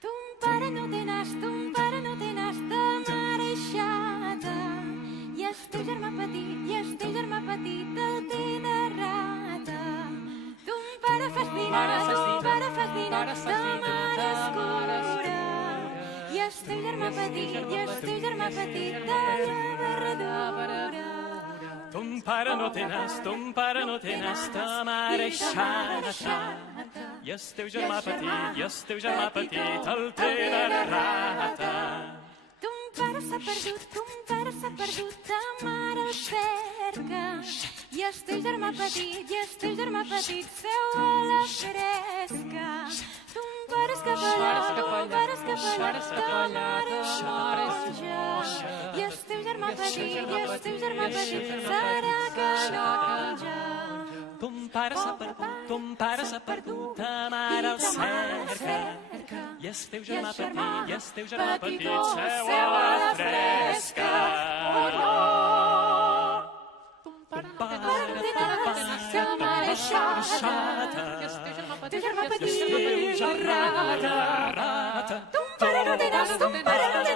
Ton pare no té nas de mareixada i el teu germà petit el té de rata. Ton pare fas dinar de mare escura i el teu germà petit de verdura. Ton pare no té nas de mareixada i el teu germà petit el té de rata. Ton pare s'ha perdut, ta mare el cerca i el teu germà petit seu a la fresca. Ton pare és capellà, ta mare monja i el teu germà petit serà canonge. Ton pare s'ha perdut, ta mare el cerca i el teu germà petit seu a la fresca. Ton pare no té nas de mareixada i el teu germà petit rata. Ton pare no té nas de mareixada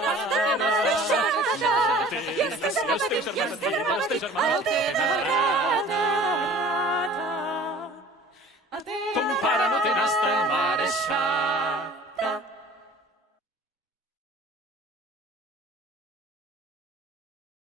i el teu germà petit el té de rata. Ton pare no té nas de mareixada